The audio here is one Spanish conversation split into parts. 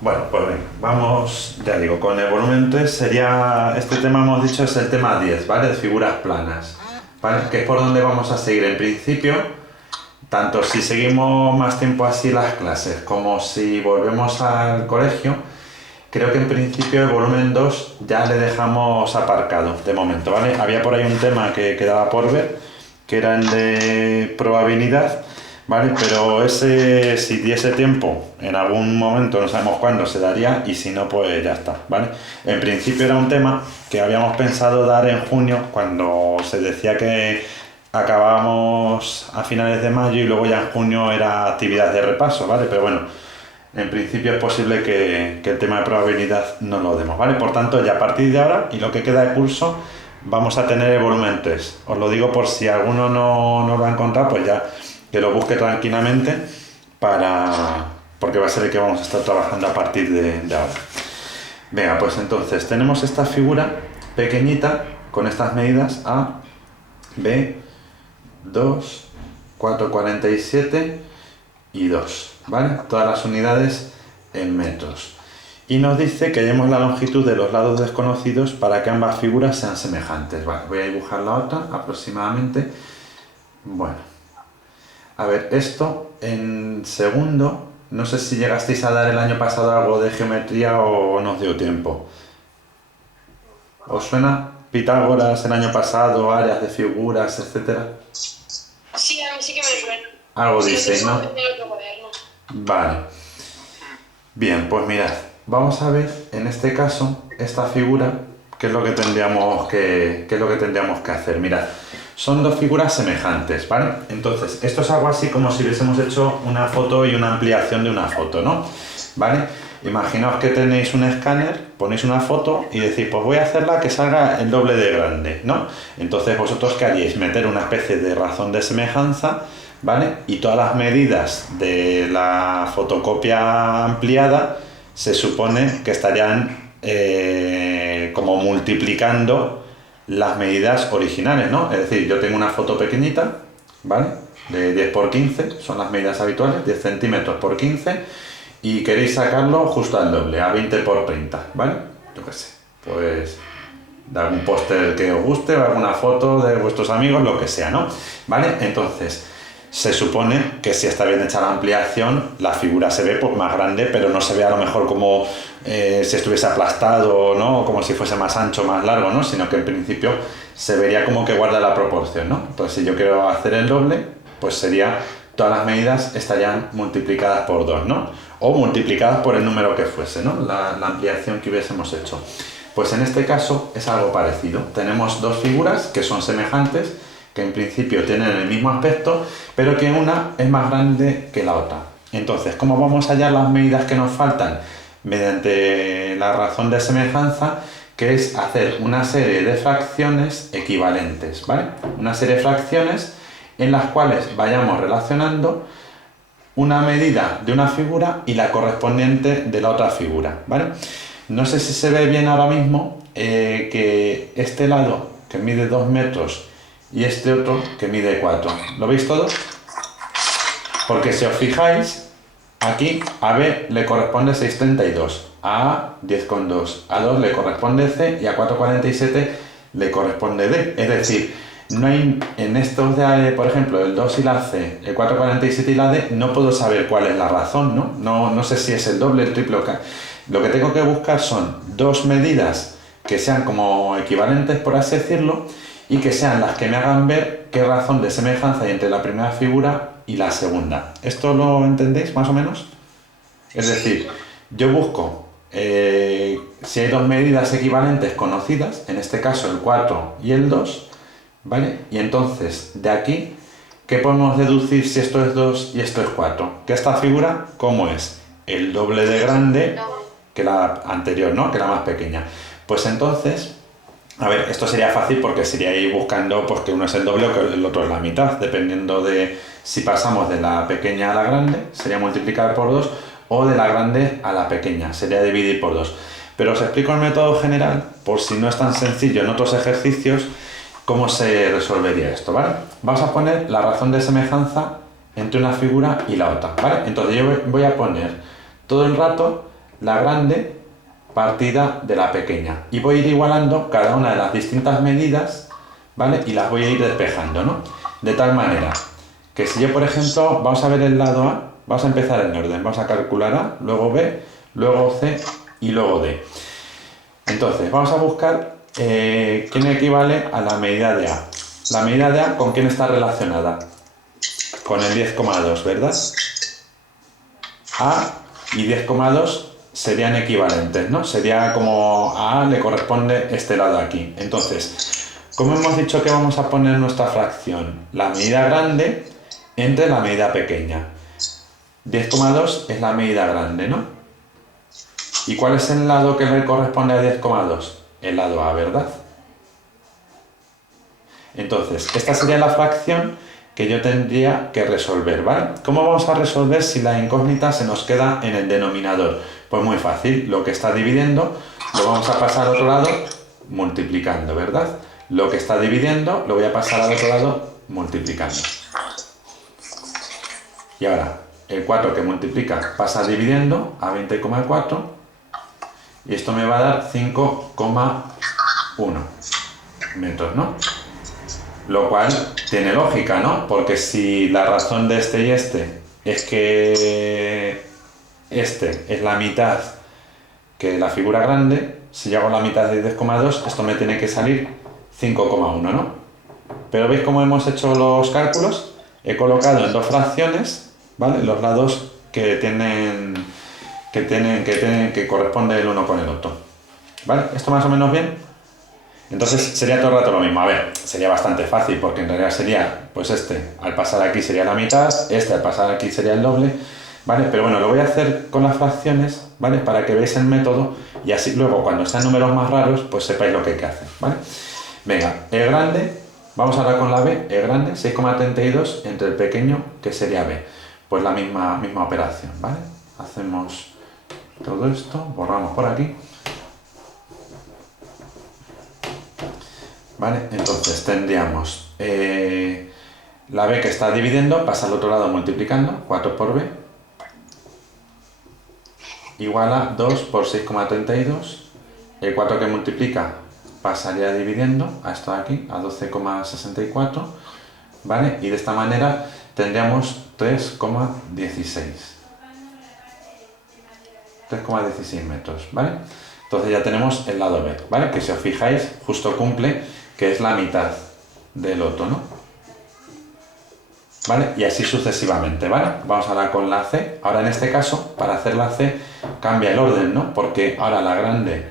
Bueno, pues venga, vamos, ya digo, con el volumen 3 sería, este tema hemos dicho es el tema 10, ¿vale? De figuras planas, ¿vale? Que es por donde vamos a seguir en principio, tanto si seguimos más tiempo así las clases como si volvemos al colegio. Creo que en principio el volumen 2 ya le dejamos aparcado de momento, ¿vale? Había por ahí un tema que quedaba por ver, que era el de probabilidad, ¿vale? Pero ese, si diese tiempo, en algún momento, no sabemos cuándo, se daría, y si no, pues ya está, ¿vale? En principio era un tema que habíamos pensado dar en junio, cuando se decía que acabábamos a finales de mayo y luego ya en junio era actividad de repaso, ¿vale? Pero bueno, en principio es posible que el tema de probabilidad no lo demos, ¿vale? Por tanto, ya a partir de ahora y lo que queda de curso, vamos a tener el volumen 3. Os lo digo por si alguno no lo ha encontrado, pues ya que lo busque tranquilamente porque va a ser el que vamos a estar trabajando a partir de ahora. Venga, pues entonces tenemos esta figura pequeñita con estas medidas A, B, 2, 4,47 y 2, ¿vale? Todas las unidades en metros. Y nos dice que hallemos la longitud de los lados desconocidos para que ambas figuras sean semejantes. Vale, voy a dibujar la otra aproximadamente. Bueno, a ver, esto en segundo, no sé si llegasteis a dar el año pasado algo de geometría o nos dio tiempo. ¿Os suena? Pitágoras el año pasado, áreas de figuras, etcétera. Sí, a mí sí que me suena. Algo Sí, lo diceis, tengo ¿no? en el otro cuaderno. Vale. Bien, pues mirad, vamos a ver en este caso esta figura, qué es lo que tendríamos qué es lo que tendríamos que hacer. Mirad, son dos figuras semejantes, ¿vale? Entonces, esto es algo así como si hubiésemos hecho una foto y una ampliación de una foto, ¿no? ¿Vale? Imaginaos que tenéis un escáner, ponéis una foto y decís, pues voy a hacerla que salga el doble de grande, ¿no? Entonces, vosotros qué haríais, meter una especie de razón de semejanza, ¿vale? Y todas las medidas de la fotocopia ampliada se supone que estarían como multiplicando las medidas originales, ¿no? Es decir, yo tengo una foto pequeñita, ¿vale? De 10 por 15, son las medidas habituales, 10 centímetros por 15, y queréis sacarlo justo al doble, a 20 por 30, ¿vale? Yo qué sé, pues de algún póster que os guste, o alguna foto de vuestros amigos, lo que sea, ¿no? ¿Vale? Entonces, se supone que si está bien hecha la ampliación, la figura se ve pues, más grande, pero no se ve a lo mejor como si estuviese aplastado, ¿no? O como si fuese más ancho, más largo, ¿no? Sino que en principio se vería como que guarda la proporción, ¿no? Entonces, si yo quiero hacer el doble, pues sería, todas las medidas estarían multiplicadas por 2, ¿no? O multiplicadas por el número que fuese, ¿no? La ampliación que hubiésemos hecho. Pues en este caso es algo parecido. Tenemos dos figuras que son semejantes, que en principio tienen el mismo aspecto, pero que una es más grande que la otra. Entonces, ¿cómo vamos a hallar las medidas que nos faltan? Mediante la razón de semejanza, que es hacer una serie de fracciones equivalentes, ¿vale? Una serie de fracciones en las cuales vayamos relacionando una medida de una figura y la correspondiente de la otra figura, ¿vale? No sé si se ve bien ahora mismo que este lado que mide 2 metros y este otro que mide 4. ¿Lo veis todo? Porque si os fijáis, aquí a B le corresponde 6,32, a A 10,2, a 2 le corresponde C y a 4,47 le corresponde D. Es decir, no hay en estos de, por ejemplo, el 2 y la C, el 4,47 y la D, no puedo saber cuál es la razón, ¿no? No sé si es el doble, el triple o qué. Lo que tengo que buscar son dos medidas que sean como equivalentes, por así decirlo, y que sean las que me hagan ver qué razón de semejanza hay entre la primera figura y la segunda. ¿Esto lo entendéis más o menos? Es decir, yo busco si hay dos medidas equivalentes conocidas, en este caso el 4 y el 2, ¿vale? Y entonces, de aquí, ¿qué podemos deducir si esto es 2 y esto es 4? Que esta figura, ¿cómo es? El doble de grande que la anterior, ¿no? Que la más pequeña. Pues entonces, a ver, esto sería fácil porque sería ir buscando pues, que uno es el doble o que el otro es la mitad, dependiendo de si pasamos de la pequeña a la grande, sería multiplicar por 2, o de la grande a la pequeña, sería dividir por 2. Pero os explico el método general, por si no es tan sencillo en otros ejercicios, cómo se resolvería esto, ¿vale? Vamos a poner la razón de semejanza entre una figura y la otra, ¿vale? Entonces yo voy a poner todo el rato la grande partida de la pequeña. Y voy a ir igualando cada una de las distintas medidas, ¿vale? Y las voy a ir despejando, ¿no? De tal manera que si yo, por ejemplo, vamos a ver el lado A, vamos a empezar en orden. Vamos a calcular A, luego B, luego C y luego D. Entonces, vamos a buscar quién equivale a la medida de A. La medida de A, ¿con quién está relacionada? Con el 10,2, ¿verdad? A y 10,2 serían equivalentes, ¿no? Sería como a A le corresponde este lado aquí. Entonces, ¿cómo hemos dicho que vamos a poner nuestra fracción? La medida grande entre la medida pequeña. 10,2 es la medida grande, ¿no? ¿Y cuál es el lado que le corresponde a 10,2? El lado A, ¿verdad? Entonces, esta sería la fracción que yo tendría que resolver, ¿vale? ¿Cómo vamos a resolver si la incógnita se nos queda en el denominador? Pues muy fácil, lo que está dividiendo lo vamos a pasar al otro lado multiplicando, ¿verdad? Lo que está dividiendo lo voy a pasar al otro lado multiplicando. Y ahora, el 4 que multiplica pasa dividiendo a 20,4 y esto me va a dar 5,1 metros, ¿no? Lo cual tiene lógica, ¿no? Porque si la razón de este y este es que este es la mitad que la figura grande, si yo hago la mitad de 10,2, esto me tiene que salir 5,1, ¿no? Pero ¿veis cómo hemos hecho los cálculos? He colocado en dos fracciones, ¿vale? Los lados que corresponde el uno con el otro. ¿Vale? ¿Esto más o menos bien? Entonces sería todo el rato lo mismo. A ver, sería bastante fácil porque en realidad sería, pues este, al pasar aquí sería la mitad, este al pasar aquí sería el doble, ¿vale? Pero bueno, lo voy a hacer con las fracciones, ¿vale? Para que veáis el método y así luego cuando sean números más raros, pues sepáis lo que hay que hacer, ¿vale? Venga, el grande, vamos ahora con la B, el grande, 6,32 entre el pequeño, que sería B. Pues la misma operación, ¿vale? Hacemos todo esto, borramos por aquí. ¿Vale? Entonces tendríamos la B que está dividiendo, pasa al otro lado multiplicando, 4 por B, igual a 2 por 6,32, el 4 que multiplica pasaría dividiendo a esto de aquí, a 12,64, ¿vale? Y de esta manera tendríamos 3,16 metros, ¿vale? Entonces ya tenemos el lado B, ¿vale? Que si os fijáis, justo cumple, que es la mitad del otro, ¿no? ¿Vale? Y así sucesivamente, ¿vale? Vamos ahora con la C. Ahora en este caso, para hacer la C, cambia el orden, ¿no? Porque ahora la grande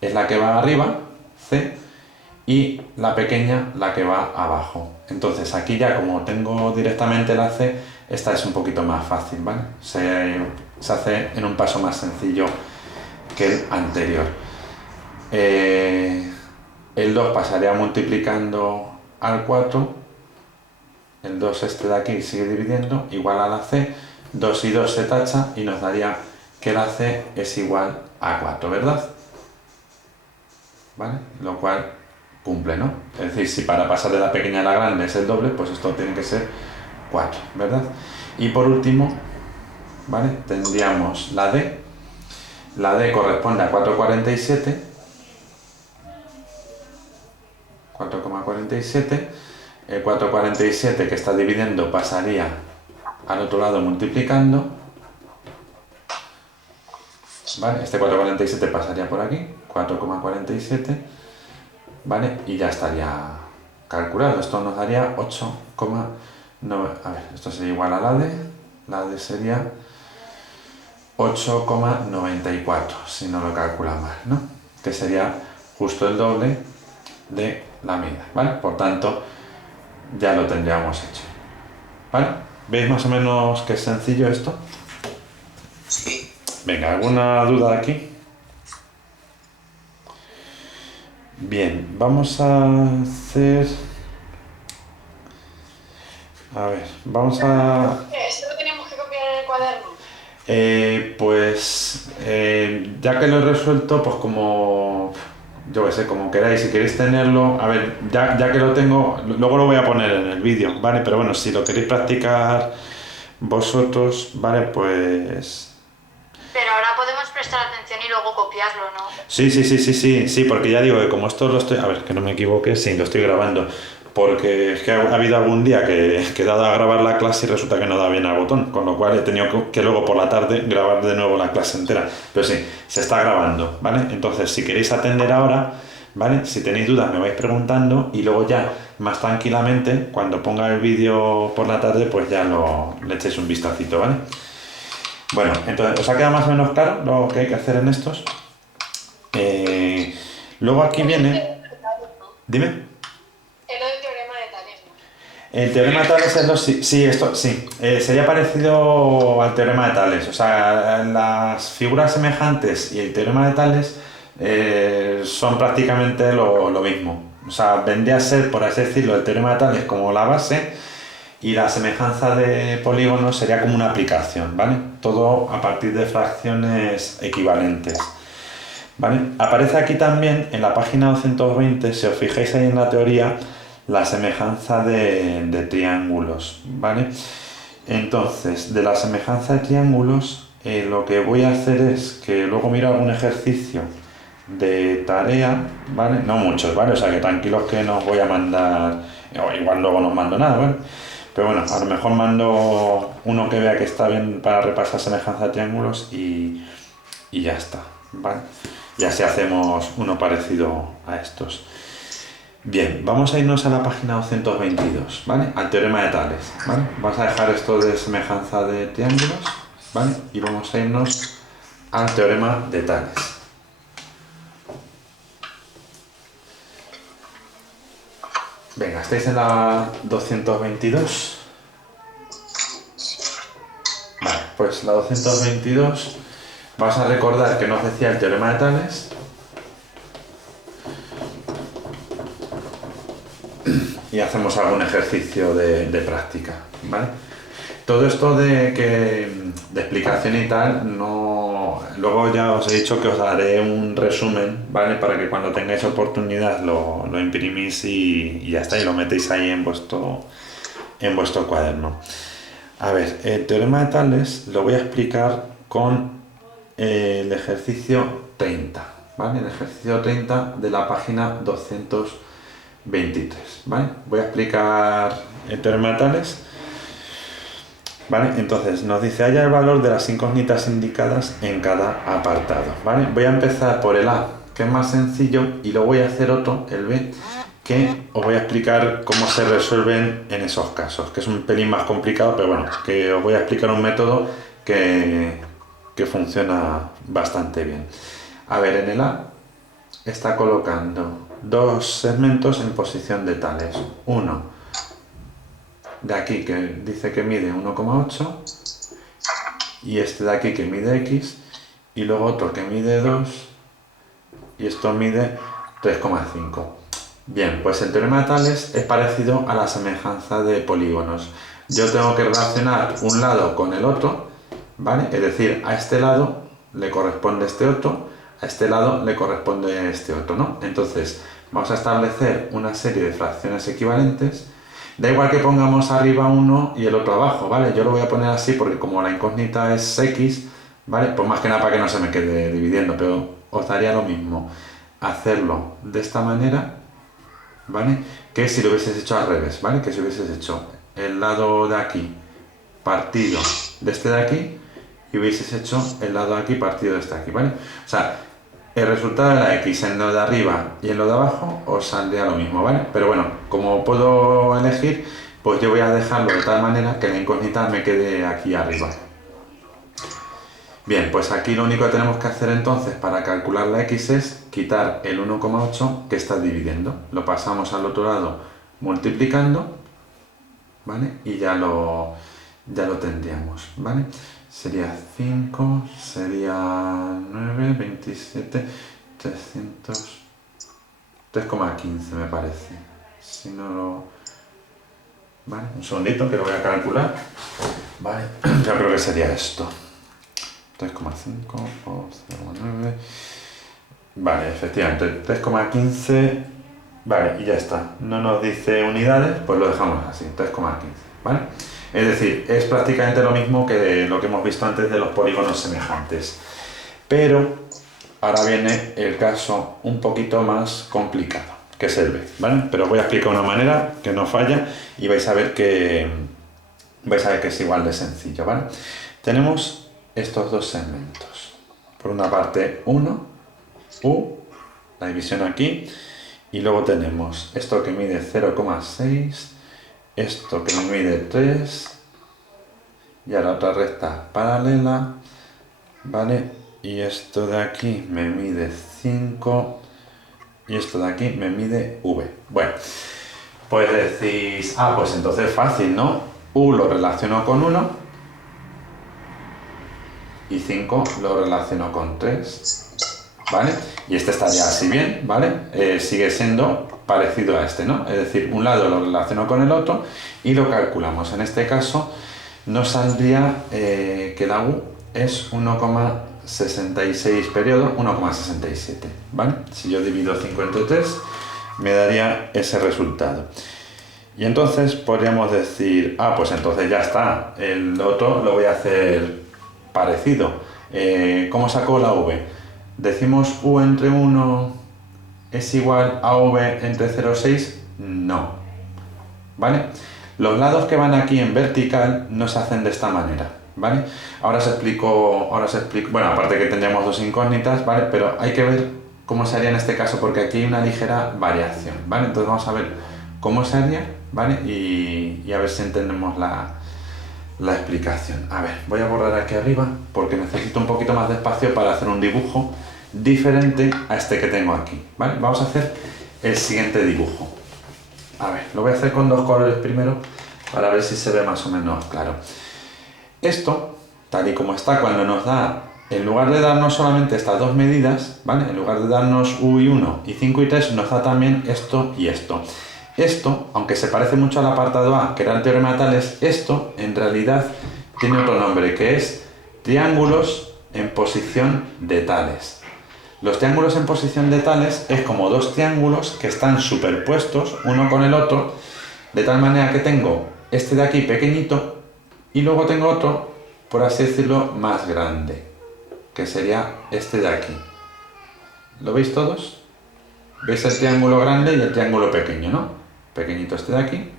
es la que va arriba, C, y la pequeña la que va abajo. Entonces aquí ya como tengo directamente la C, esta es un poquito más fácil, ¿vale? Se hace en un paso más sencillo que el anterior. El 2 pasaría multiplicando al 4, el 2 este de aquí sigue dividiendo, igual a la C, 2 y 2 se tacha y nos daría que la C es igual a 4, ¿verdad? ¿Vale? Lo cual cumple, ¿no? Es decir, si para pasar de la pequeña a la grande es el doble, pues esto tiene que ser 4, ¿verdad? Y por último, ¿vale? Tendríamos la D. La D corresponde a 4,47, 4,47, el 4,47 que está dividiendo pasaría al otro lado multiplicando, ¿vale? Este 4,47 pasaría por aquí, 4,47, ¿vale? Y ya estaría calculado. Esto nos daría 8,9, a ver, esto sería igual a la D sería 8,94, si no lo calcula mal, ¿no? Que sería justo el doble de la medida, ¿vale? Por tanto, ya lo tendríamos hecho, ¿vale? ¿Veis más o menos que es sencillo esto? Sí. Venga, ¿alguna duda aquí? Bien, vamos a hacer... A ver, vamos a... Esto lo tenemos que copiar en el cuaderno. Ya que lo he resuelto, pues como... Yo qué sé, como queráis, si queréis tenerlo... A ver, ya que lo tengo, luego lo voy a poner en el vídeo, ¿vale? Pero bueno, si lo queréis practicar vosotros, ¿vale? Pues... Pero ahora podemos prestar atención y luego copiarlo, ¿no? Sí, porque ya digo que como esto lo estoy... A ver, que no me equivoque, sí, lo estoy grabando. Porque es que ha habido algún día que he dado a grabar la clase y resulta que no da bien al botón, con lo cual he tenido que luego por la tarde grabar de nuevo la clase entera. Pero sí, se está grabando, ¿vale? Entonces, si queréis atender ahora, ¿vale? Si tenéis dudas me vais preguntando y luego ya, más tranquilamente, cuando ponga el vídeo por la tarde, pues ya le echéis un vistacito, ¿vale? Bueno, entonces, ¿os ha quedado más o menos claro lo que hay que hacer en estos? Luego aquí viene... Dime. Es lo del teorema de Tales, ¿no? El teorema de Tales es lo... Sí, esto sí. Sería parecido al teorema de Tales. O sea, las figuras semejantes y el teorema de Tales son prácticamente lo mismo. O sea, vendría a ser, por así decirlo, el teorema de Tales como la base y la semejanza de polígonos sería como una aplicación, ¿vale? Todo a partir de fracciones equivalentes. ¿Vale? Aparece aquí también en la página 220, si os fijáis ahí en la teoría, la semejanza de triángulos, ¿vale? Entonces, de la semejanza de triángulos, lo que voy a hacer es que luego miro algún ejercicio de tarea, ¿vale? No muchos, ¿vale? O sea, que tranquilos que no os voy a mandar, o igual luego no os mando nada, ¿vale? Pero bueno, a lo mejor mando uno que vea que está bien para repasar semejanza de triángulos y ya está, ¿vale? Y así hacemos uno parecido a estos. Bien, vamos a irnos a la página 222, ¿vale? Al teorema de Tales, ¿vale? Vamos a dejar esto de semejanza de triángulos, ¿vale? Y vamos a irnos al teorema de Tales. Venga, ¿estáis en la 222? Vale, pues la 222, vas a recordar que nos decía el teorema de Tales. Y hacemos algún ejercicio de práctica, ¿vale? Todo esto de explicación y tal, no... Luego ya os he dicho que os daré un resumen, ¿vale? Para que cuando tengáis oportunidad lo imprimís y ya está, y lo metéis ahí en vuestro cuaderno. A ver, el teorema de Tales lo voy a explicar con el ejercicio 30, ¿vale? El ejercicio 30 de la página 223, ¿vale? Voy a explicar el teorema de Tales, ¿vale? Entonces nos dice halla el valor de las incógnitas indicadas en cada apartado, ¿vale? Voy a empezar por el A, que es más sencillo, y luego voy a hacer otro, el B, que os voy a explicar cómo se resuelven en esos casos, que es un pelín más complicado, pero bueno, que os voy a explicar un método que funciona bastante bien. A ver, en el A está colocando dos segmentos en posición de Tales. Uno de aquí que dice que mide 1,8 y este de aquí que mide X y luego otro que mide 2 y esto mide 3,5. Bien, pues el teorema de Tales es parecido a la semejanza de polígonos. Yo tengo que relacionar un lado con el otro, ¿vale? Es decir, a este lado le corresponde este otro, a este lado le corresponde este otro, ¿no? Entonces, vamos a establecer una serie de fracciones equivalentes. Da igual que pongamos arriba uno y el otro abajo, ¿vale? Yo lo voy a poner así porque como la incógnita es X, ¿vale? Pues más que nada para que no se me quede dividiendo, pero os daría lo mismo hacerlo de esta manera, ¿vale? Que si lo hubieses hecho al revés, ¿vale? Que si hubieses hecho el lado de aquí partido de este de aquí y hubieses hecho el lado de aquí partido de este de aquí, ¿vale? O sea, el resultado de la X en lo de arriba y en lo de abajo os saldría lo mismo, ¿vale? Pero bueno, como puedo elegir, pues yo voy a dejarlo de tal manera que la incógnita me quede aquí arriba. Bien, pues aquí lo único que tenemos que hacer entonces para calcular la X es quitar el 1,8 que está dividiendo. Lo pasamos al otro lado multiplicando, ¿vale? Y ya lo tendríamos, ¿vale? Sería 5, sería 9, 27, 300, 3,15 me parece. Si no lo... Vale, un segundito que lo voy a calcular. Vale, yo creo que sería esto. 3,5 por 0,9. Vale, efectivamente, 3,15. Vale, y ya está. No nos dice unidades, pues lo dejamos así, 3,15, ¿vale? Es decir, es prácticamente lo mismo que lo que hemos visto antes de los polígonos semejantes. Pero ahora viene el caso un poquito más complicado, que es el B, ¿vale? Pero voy a explicar una manera que no falla y vais a ver que es igual de sencillo, ¿vale? Tenemos estos dos segmentos. Por una parte 1, U, la división aquí, y luego tenemos esto que mide 0,6, esto que me mide 3, y a la otra recta paralela, ¿vale? Y esto de aquí me mide 5, y esto de aquí me mide V. Bueno, pues decís, pues entonces fácil, ¿no? U lo relaciono con 1, y 5 lo relaciono con 3, ¿vale? Y este estaría así bien, ¿vale? Sigue siendo parecido a este, ¿no? Es decir, un lado lo relaciono con el otro y lo calculamos. En este caso nos saldría que la U es 1,66 periodo, 1,67, ¿vale? Si yo divido 5 entre 3 me daría ese resultado. Y entonces podríamos decir, pues entonces ya está, el otro lo voy a hacer parecido. ¿Cómo saco la V? ¿Decimos U entre 1 es igual a V entre 0,6? No. ¿Vale? Los lados que van aquí en vertical no se hacen de esta manera, ¿vale? Ahora os explico, bueno, aparte que tendríamos dos incógnitas, ¿vale? Pero hay que ver cómo se haría en este caso, porque aquí hay una ligera variación, ¿vale? Entonces vamos a ver cómo se haría, ¿vale? Y a ver si entendemos la explicación. A ver, voy a borrar aquí arriba porque necesito un poquito más de espacio para hacer un dibujo diferente a este que tengo aquí, ¿vale? Vamos a hacer el siguiente dibujo. A ver, lo voy a hacer con dos colores primero para ver si se ve más o menos claro. Esto, tal y como está, cuando nos da, en lugar de darnos solamente estas dos medidas, ¿vale? En lugar de darnos U y 1 y 5 y 3, nos da también esto y esto. Esto, aunque se parece mucho al apartado A, que era el teorema de Tales, esto en realidad tiene otro nombre, que es triángulos en posición de Tales. Los triángulos en posición de Tales es como dos triángulos que están superpuestos uno con el otro, de tal manera que tengo este de aquí pequeñito y luego tengo otro, por así decirlo, más grande, que sería este de aquí. ¿Lo veis todos? ¿Veis el triángulo grande y el triángulo pequeño, no? Pequeñito este de aquí,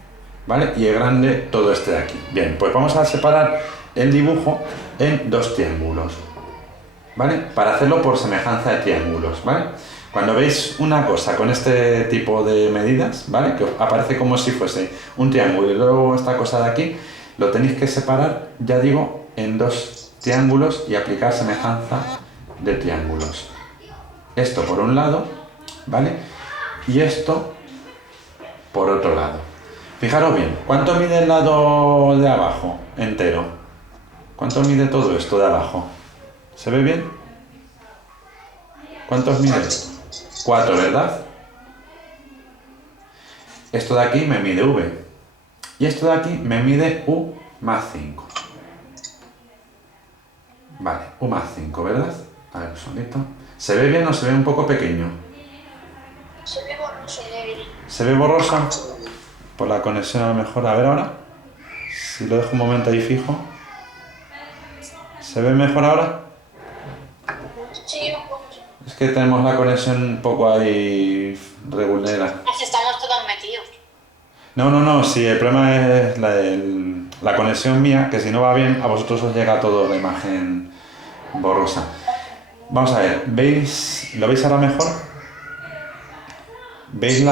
¿vale? Y el grande todo este de aquí. Bien, pues vamos a separar el dibujo en dos triángulos, ¿vale? Para hacerlo por semejanza de triángulos, ¿vale? Cuando veis una cosa con este tipo de medidas, ¿vale? Que aparece como si fuese un triángulo y luego esta cosa de aquí, lo tenéis que separar, ya digo, en dos triángulos y aplicar semejanza de triángulos. Esto por un lado, ¿vale? Y esto por otro lado. Fijaros bien, ¿cuánto mide el lado de abajo entero? ¿Cuánto mide todo esto de abajo? ¿Se ve bien? ¿Cuántos mide? 4, ¿verdad? Esto de aquí me mide V. Y esto de aquí me mide U más 5. Vale, U más 5, ¿verdad? A ver, un segundito. ¿Se ve bien o se ve un poco pequeño? Se ve borroso, débil. ¿Se ve borroso? Por la conexión a lo mejor. A ver ahora. Si lo dejo un momento ahí fijo. ¿Se ve mejor ahora? Sí, un poco. Es que tenemos la conexión un poco ahí regulera. Así estamos todos metidos. No, si el problema es la conexión mía, que si no va bien, a vosotros os llega todo la imagen borrosa. Vamos a ver, ¿veis? ¿Lo veis ahora mejor? ¿Veis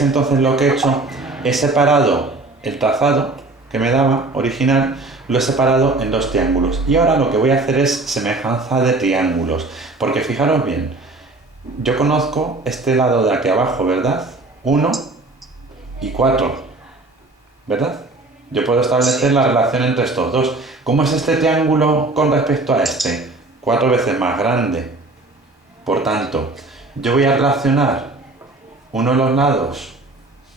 entonces lo que he hecho? He separado el trazado que me daba, original, lo he separado en dos triángulos. Y ahora lo que voy a hacer es semejanza de triángulos. Porque fijaros bien, yo conozco este lado de aquí abajo, ¿verdad? 1 y 4, ¿verdad? Yo puedo establecer la relación entre estos dos. ¿Cómo es este triángulo con respecto a este? 4 veces más grande. Por tanto, yo voy a relacionar uno de los lados,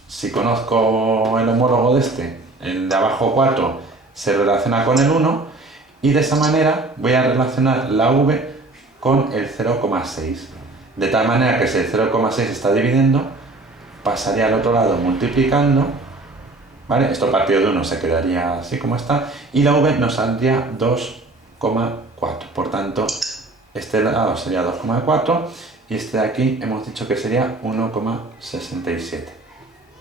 si conozco el homólogo de este, el de abajo 4, se relaciona con el 1, y de esa manera voy a relacionar la V con el 0,6. De tal manera que si el 0,6 está dividiendo, pasaría al otro lado multiplicando, ¿vale? Esto partido de 1 se quedaría así como está, y la V nos saldría 2,4. Por tanto, Este lado sería 2,4 y este de aquí hemos dicho que sería 1,67,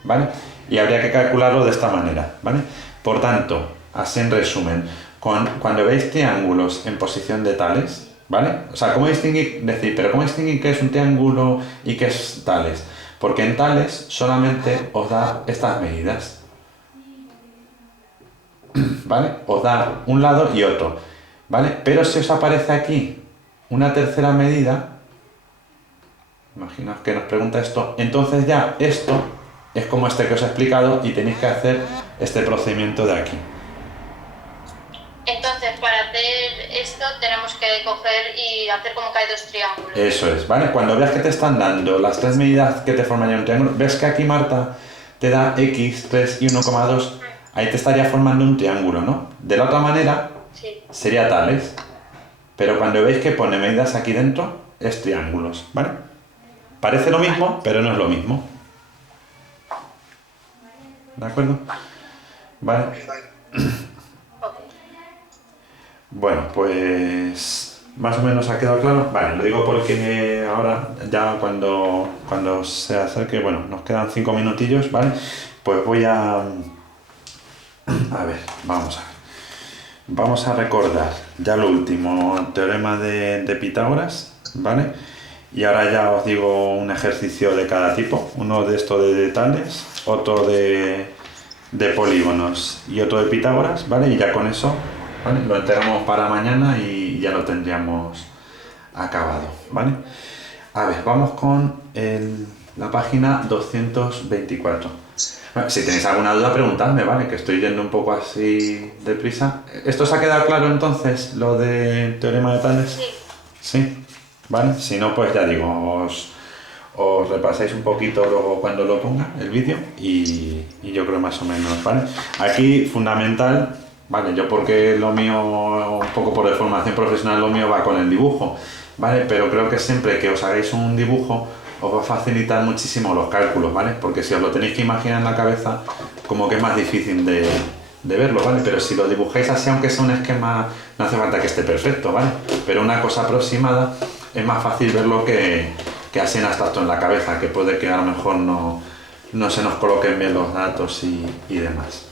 ¿vale? Y habría que calcularlo de esta manera, ¿vale? Por tanto, así en resumen, cuando veis triángulos en posición de tales, ¿vale? O sea, ¿cómo distinguir? Pero ¿cómo distinguir qué es un triángulo y qué es tales? Porque en tales solamente os da estas medidas, ¿vale? Os da un lado y otro, ¿vale? Pero si os aparece aquí una tercera medida, imaginaos que nos pregunta esto, entonces ya esto es como este que os he explicado y tenéis que hacer este procedimiento de aquí. Entonces, para hacer esto tenemos que coger y hacer como que hay dos triángulos. Eso es, ¿vale? Cuando veas que te están dando las tres medidas que te forman un triángulo, ves que aquí Marta te da x, 3 y 1,2, ahí te estaría formando un triángulo, ¿no? De la otra manera Sí. sería tales, pero cuando veis que pone medidas aquí dentro, es triángulos, ¿vale? Parece lo mismo, pero no es lo mismo. ¿De acuerdo? Vale. Ok. Bueno, pues más o menos ha quedado claro. Vale, lo digo porque ahora ya cuando se acerque, bueno, nos quedan 5 minutillos, ¿vale? Pues voy a ver, vamos a ver. Vamos a recordar ya lo último, el teorema de Pitágoras, ¿vale? Y ahora ya os digo un ejercicio de cada tipo, uno de estos de tales, otro de polígonos y otro de Pitágoras, ¿vale? Y ya con eso, ¿vale? Lo enterramos para mañana y ya lo tendríamos acabado, ¿vale? A ver, vamos con la página 224. Bueno, si tenéis alguna duda, preguntadme, ¿vale? Que estoy yendo un poco así deprisa. ¿Esto os ha quedado claro entonces, lo del teorema de tales? Sí. ¿Sí? ¿Vale? Si no, pues ya digo, os repasáis un poquito luego cuando lo ponga el vídeo y yo creo más o menos, ¿vale? Aquí, fundamental, ¿vale? Yo porque lo mío, un poco por deformación profesional, lo mío va con el dibujo, ¿vale? Pero creo que siempre que os hagáis un dibujo os va a facilitar muchísimo los cálculos, ¿vale? Porque si os lo tenéis que imaginar en la cabeza, como que es más difícil de verlo, ¿vale? Pero si lo dibujáis así, aunque sea un esquema, no hace falta que esté perfecto, ¿vale? Pero una cosa aproximada es más fácil verlo que así en abstracto en la cabeza, que puede que a lo mejor no se nos coloquen bien los datos y demás.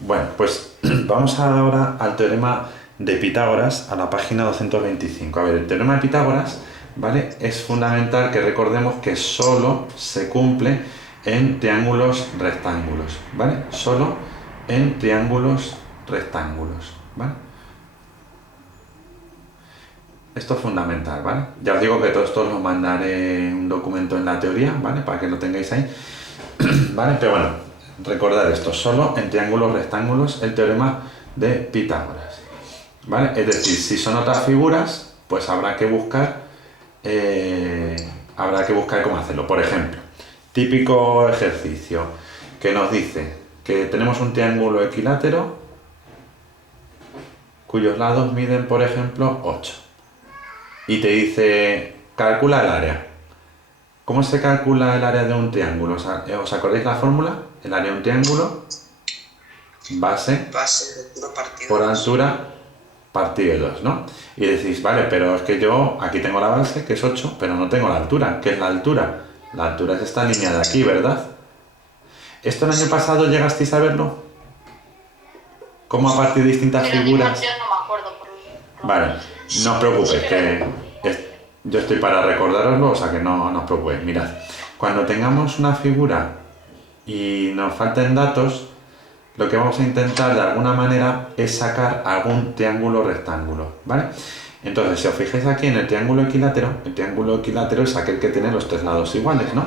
Bueno, pues vamos ahora al teorema de Pitágoras, a la página 225. A ver, el teorema de Pitágoras, ¿vale? Es fundamental que recordemos que solo se cumple en triángulos rectángulos, ¿vale? Solo en triángulos rectángulos, ¿vale? Esto es fundamental, ¿vale? Ya os digo que todo esto os lo mandaré un documento en la teoría, ¿vale? Para que lo tengáis ahí, ¿vale? Pero bueno, recordad esto, solo en triángulos rectángulos el teorema de Pitágoras, ¿vale? Es decir, si son otras figuras, pues habrá que buscar cómo hacerlo. Por ejemplo, típico ejercicio que nos dice que tenemos un triángulo equilátero cuyos lados miden, por ejemplo, 8. Y te dice, calcula el área. ¿Cómo se calcula el área de un triángulo? ¿Os acordáis la fórmula? El área de un triángulo, base por altura partido de 2, ¿no? Y decís, vale, pero es que yo aquí tengo la base, que es 8, pero no tengo la altura. ¿Qué es la altura? La altura es esta línea de aquí, ¿verdad? ¿Esto el año pasado llegasteis a verlo? ¿Cómo a partir de distintas figuras? Yo no me acuerdo. Vale, no os preocupéis, que yo estoy para recordároslo, o sea que no os preocupéis. Mirad, cuando tengamos una figura y nos falten datos, lo que vamos a intentar de alguna manera es sacar algún triángulo rectángulo, ¿vale? Entonces, si os fijáis aquí en el triángulo equilátero es aquel que tiene los tres lados iguales, ¿no?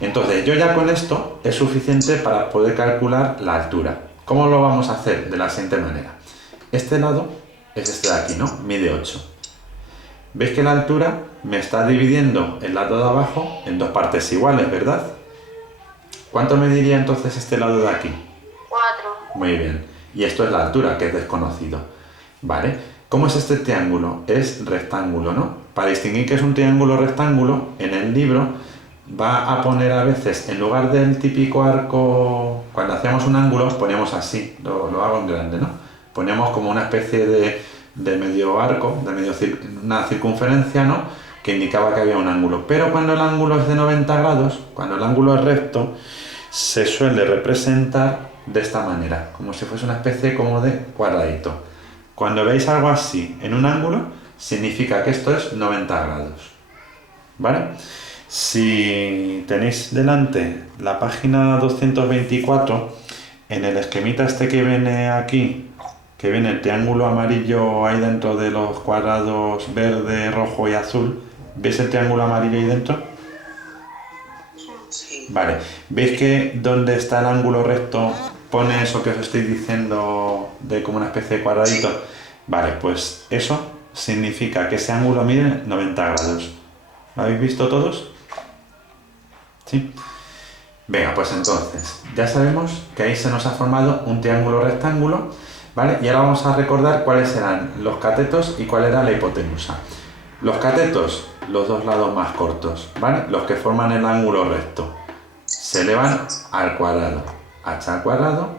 Entonces, yo ya con esto es suficiente para poder calcular la altura. ¿Cómo lo vamos a hacer? De la siguiente manera. Este lado es este de aquí, ¿no? Mide 8. ¿Veis que la altura me está dividiendo el lado de abajo en dos partes iguales, verdad? ¿Cuánto me diría entonces este lado de aquí? 4. Muy bien. Y esto es la altura, que es desconocido. ¿Vale? ¿Cómo es este triángulo? Es rectángulo, ¿no? Para distinguir que es un triángulo rectángulo, en el libro va a poner a veces, en lugar del típico arco, cuando hacíamos un ángulo, poníamos así, lo hago en grande, ¿no? Poníamos como una especie de medio arco, una circunferencia, ¿no? Que indicaba que había un ángulo. Pero cuando el ángulo es de 90 grados, cuando el ángulo es recto, se suele representar de esta manera, como si fuese una especie como de cuadradito. Cuando veis algo así en un ángulo, significa que esto es 90 grados. ¿Vale? Si tenéis delante la página 224, en el esquemita este que viene aquí, que viene el triángulo amarillo ahí dentro de los cuadrados verde, rojo y azul, ¿veis el triángulo amarillo ahí dentro? Sí. Vale, ¿veis que donde está el ángulo recto pone eso que os estoy diciendo de como una especie de cuadradito? Vale, pues eso significa que ese ángulo mide 90 grados. ¿Lo habéis visto todos? ¿Sí? Venga, pues entonces, ya sabemos que ahí se nos ha formado un triángulo rectángulo, ¿vale? Y ahora vamos a recordar cuáles eran los catetos y cuál era la hipotenusa. Los catetos, los dos lados más cortos, ¿vale? Los que forman el ángulo recto, se elevan al cuadrado. H al cuadrado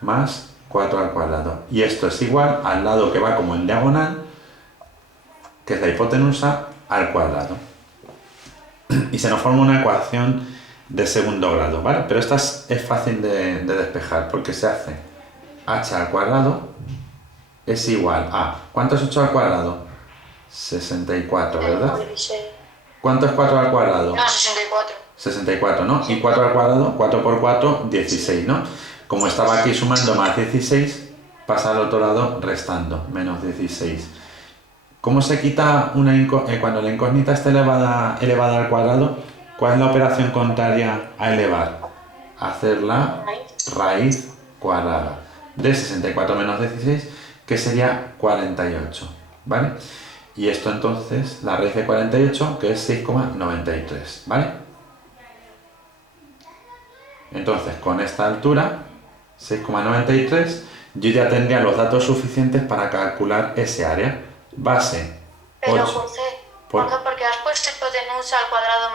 más 4 al cuadrado. Y esto es igual al lado que va como en diagonal, que es la hipotenusa, al cuadrado. Y se nos forma una ecuación de segundo grado, ¿vale? Pero esta es fácil de despejar porque se hace h al cuadrado es igual a... ¿Cuánto es 8 al cuadrado? 64, ¿verdad? ¿Cuánto es 4 al cuadrado? No, 64. 64, ¿no? Y 4 al cuadrado, 4 por 4, 16, ¿no? Como estaba aquí sumando más 16, pasa al otro lado restando, menos 16. ¿Cómo se quita cuando la incógnita está elevada al cuadrado? ¿Cuál es la operación contraria a elevar? Hacer la raíz cuadrada de 64 menos 16, que sería 48, ¿vale? Y esto entonces, la raíz de 48, que es 6,93, ¿vale? Entonces, con esta altura, 6,93, yo ya tendría los datos suficientes para calcular ese área. Base Pero 8. José, ¿por qué? Porque has puesto hipotenusa al cuadrado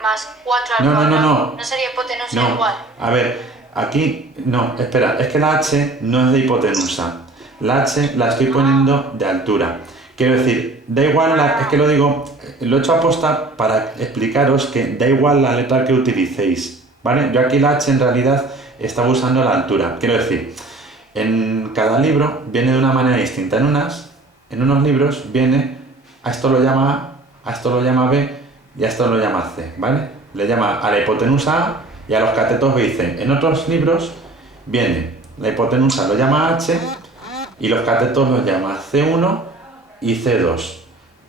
más 4 al No, cuadrado. no. ¿No sería hipotenusa No, igual? a ver, aquí, no, espera, es que la h no es de hipotenusa. La h la estoy poniendo de altura. Quiero decir, da igual, es que lo digo, lo he hecho aposta para explicaros que da igual la letra que utilicéis, ¿vale? Yo aquí la h en realidad estaba usando la altura. Quiero decir, en cada libro viene de una manera distinta. En unos libros viene, a esto lo llama A, a esto lo llama B y a esto lo llama C, ¿vale? Le llama a la hipotenusa A y a los catetos B y C. En otros libros viene, la hipotenusa lo llama H y los catetos los llama C1 y C2,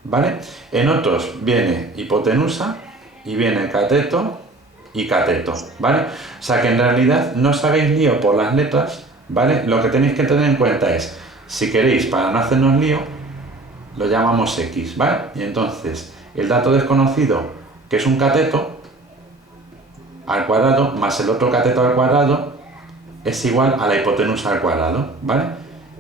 ¿vale? En otros viene hipotenusa y viene cateto y cateto, ¿vale? O sea que en realidad no os hagáis lío por las letras, ¿vale? Lo que tenéis que tener en cuenta es, si queréis, para no hacernos lío, lo llamamos X, ¿vale? Y entonces, el dato desconocido, que es un cateto, al cuadrado, más el otro cateto al cuadrado, es igual a la hipotenusa al cuadrado, ¿vale?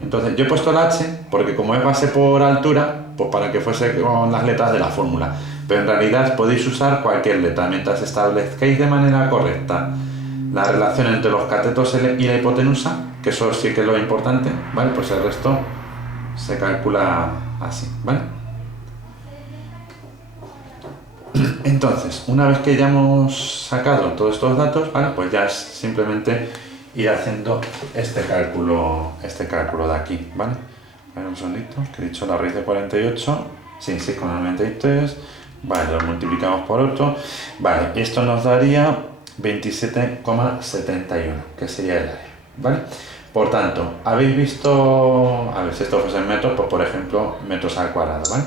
Entonces, yo he puesto el H, porque como es base por altura, pues para que fuese con las letras de la fórmula. Pero en realidad podéis usar cualquier letra, mientras establezcáis de manera correcta la relación entre los catetos y la hipotenusa, que eso sí que es lo importante, ¿vale? Pues el resto se calcula así, ¿vale? Entonces, una vez que ya hemos sacado todos estos datos, ¿vale? Pues ya es simplemente ir haciendo este cálculo de aquí, ¿vale? A ver un segundito, que he dicho la raíz de 48, sí, 6,93, vale, lo multiplicamos por 8, vale, esto nos daría 27,71, que sería el área, ¿vale? Por tanto, habéis visto, a ver si esto fuese en metros, pues por ejemplo, metros al cuadrado, ¿vale?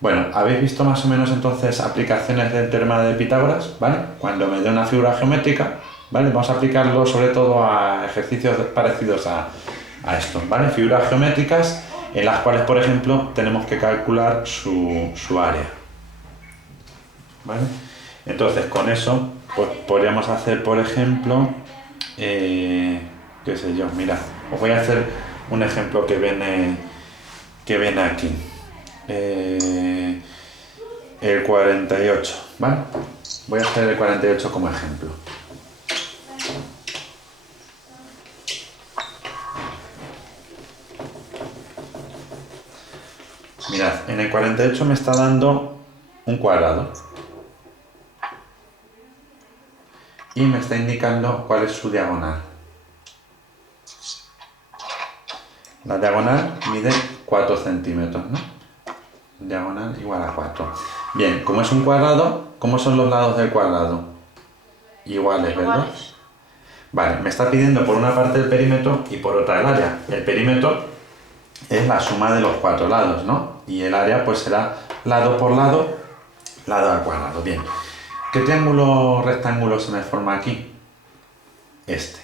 Bueno, habéis visto más o menos entonces aplicaciones del teorema de Pitágoras, ¿vale? Cuando me dé una figura geométrica, ¿vale? Vamos a aplicarlo sobre todo a ejercicios parecidos a esto, ¿vale? Figuras geométricas en las cuales, por ejemplo, tenemos que calcular su área, ¿vale? Entonces, con eso, pues podríamos hacer, por ejemplo, qué sé yo, mira, os voy a hacer un ejemplo que viene aquí. El 48, ¿vale? Voy a hacer el 48 como ejemplo. mirad, en el 48 me está dando un cuadrado. Y me está indicando cuál es su diagonal. La diagonal mide 4 centímetros, ¿no? Diagonal igual a 4. Bien, como es un cuadrado, ¿cómo son los lados del cuadrado? Iguales, ¿verdad? Iguales. Vale, me está pidiendo por una parte el perímetro y por otra el área. El perímetro es la suma de los 4 lados, ¿no? Y el área pues será lado por lado, lado al cuadrado. Bien, ¿qué triángulo rectángulo se me forma aquí? Este.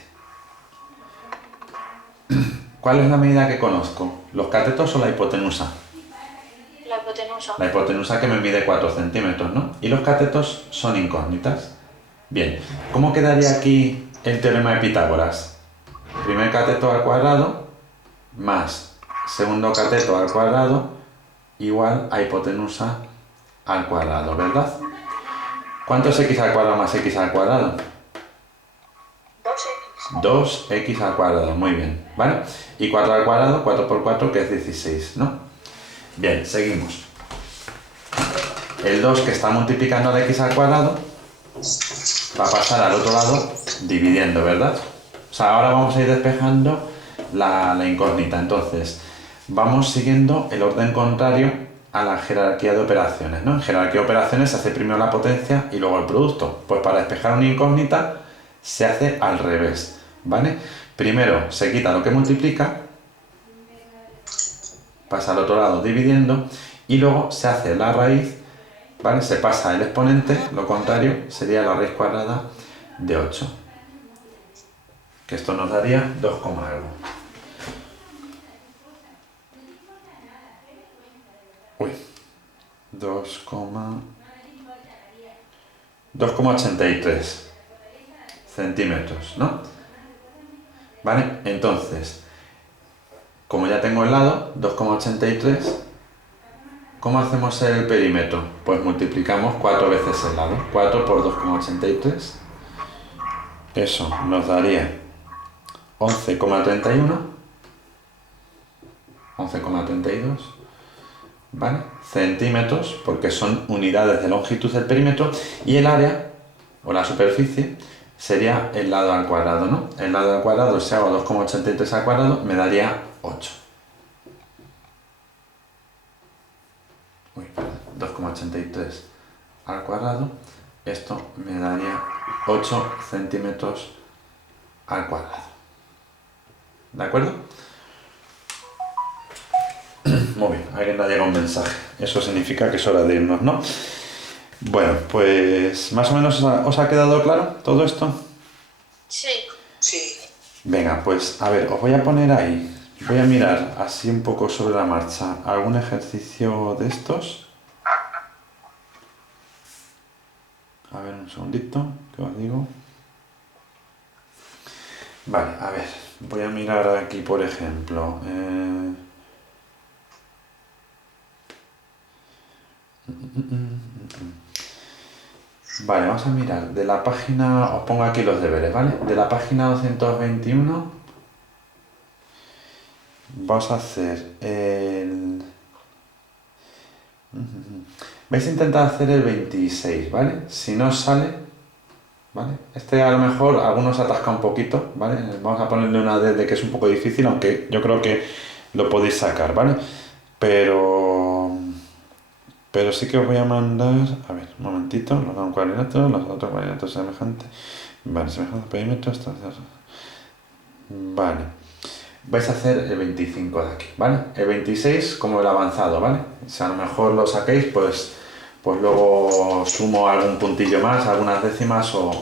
¿Cuál es la medida que conozco? ¿Los catetos o la hipotenusa? La hipotenusa. La hipotenusa que me mide 4 centímetros, ¿no? Y los catetos son incógnitas. Bien, ¿cómo quedaría aquí el teorema de Pitágoras? Primer cateto al cuadrado más segundo cateto al cuadrado igual a hipotenusa al cuadrado, ¿verdad? ¿Cuánto es x al cuadrado más x al cuadrado? 2x. 2x al cuadrado, muy bien, ¿vale? Y 4 al cuadrado, 4 por 4, que es 16, ¿no? Bien, seguimos. El 2 que está multiplicando de x al cuadrado va a pasar al otro lado dividiendo, ¿verdad? O sea, ahora vamos a ir despejando la incógnita. Entonces, vamos siguiendo el orden contrario a la jerarquía de operaciones, ¿no? En jerarquía de operaciones se hace primero la potencia y luego el producto. Pues para despejar una incógnita se hace al revés, ¿vale? Primero se quita lo que multiplica, pasa al otro lado dividiendo y luego se hace la raíz, ¿vale? Se pasa el exponente, lo contrario sería la raíz cuadrada de 8, que esto nos daría 2, algo. Uy, 2,83 centímetros, ¿no? ¿Vale? Entonces, como ya tengo el lado, 2,83, ¿cómo hacemos el perímetro? Pues multiplicamos 4 veces el lado. 4 por 2,83. Eso nos daría 11,31. 11,32. ¿Vale? Centímetros, porque son unidades de longitud del perímetro. Y el área, o la superficie, sería el lado al cuadrado, ¿no? El lado al cuadrado, si hago 2,83 al cuadrado, me daría 8. 2,83 al cuadrado, esto me daría 8 centímetros al cuadrado. ¿De acuerdo? Muy bien, alguien le ha llegado un mensaje. Eso significa que es hora de irnos, ¿no? Bueno, pues más o menos os ha quedado claro todo esto. Sí. Sí. Venga, pues a ver, os voy a poner ahí. Voy a mirar así un poco sobre la marcha algún ejercicio de estos. A ver, un segundito, que os digo. Vale, a ver, voy a mirar aquí, por ejemplo. Vale, vamos a mirar. De la página, os pongo aquí los deberes, ¿vale? De la página 221, vamos a hacer el... Vais a intentar hacer el 26, ¿vale? Si no os sale, ¿vale? Este a lo mejor algunos atasca un poquito, ¿vale? Vamos a ponerle una D de que es un poco difícil, aunque yo creo que lo podéis sacar, ¿vale? Pero sí que os voy a mandar, a ver, un momentito, los da un cuadrilátero, los otros cuadriláteros semejantes, vale, semejantes perímetros, vale. Vais a hacer el 25 de aquí, ¿vale? El 26 como el avanzado, ¿vale? Si a lo mejor lo saquéis, pues luego sumo algún puntillo más, algunas décimas o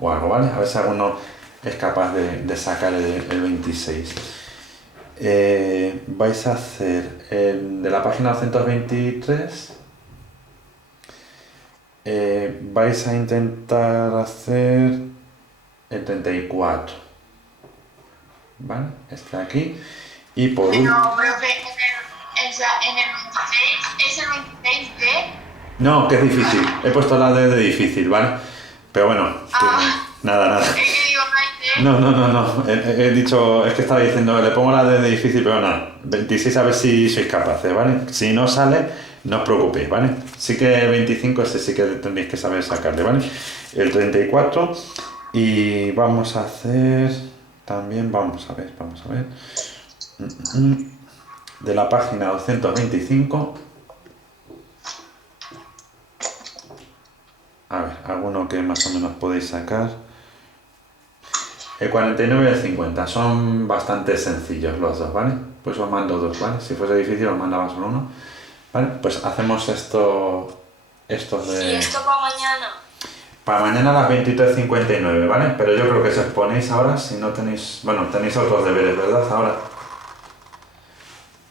algo, ¿vale? A ver si alguno es capaz de sacar el 26. Vais a hacer de la página 223, vais a intentar hacer el 34, ¿vale? Este de aquí. Y por último... No, profe, en el 26, ¿es el 26 de...? No, que es difícil. He puesto la D de difícil, ¿vale? Pero bueno, que nada. Es que digo, no hay No. He dicho, es que estaba diciendo, le pongo la de difícil, pero no. 26 a ver si sois capaces, ¿vale? Si no sale, no os preocupéis, ¿vale? Sí que el 25 ese sí que tendréis que saber sacarle, ¿vale? El 34 y vamos a hacer también, vamos a ver. De la página 225. A ver, alguno que más o menos podéis sacar. El 49 y el 50 son bastante sencillos los dos, ¿vale? Pues os mando dos, ¿vale? Si fuese difícil os mandaba solo uno. ¿Vale? Pues hacemos estos ¿Y de... esto para mañana? Para mañana a las 23:59, ¿vale? Pero yo creo que si os ponéis ahora, si no tenéis... Bueno, tenéis otros deberes, ¿verdad? Ahora.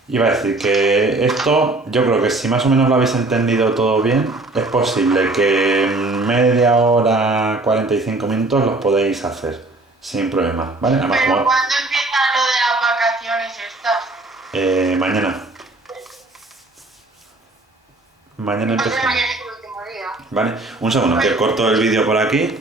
Iba a decir que esto, yo creo que si más o menos lo habéis entendido todo bien, es posible que en media hora, 45 minutos los podéis hacer sin problema, ¿vale? Además, Pero como, ¿cuándo empiezan lo de las vacaciones estas? mañana. Mañana Entonces empezamos. mañana es el último día. ¿Vale? Un segundo, que corto el vídeo por aquí.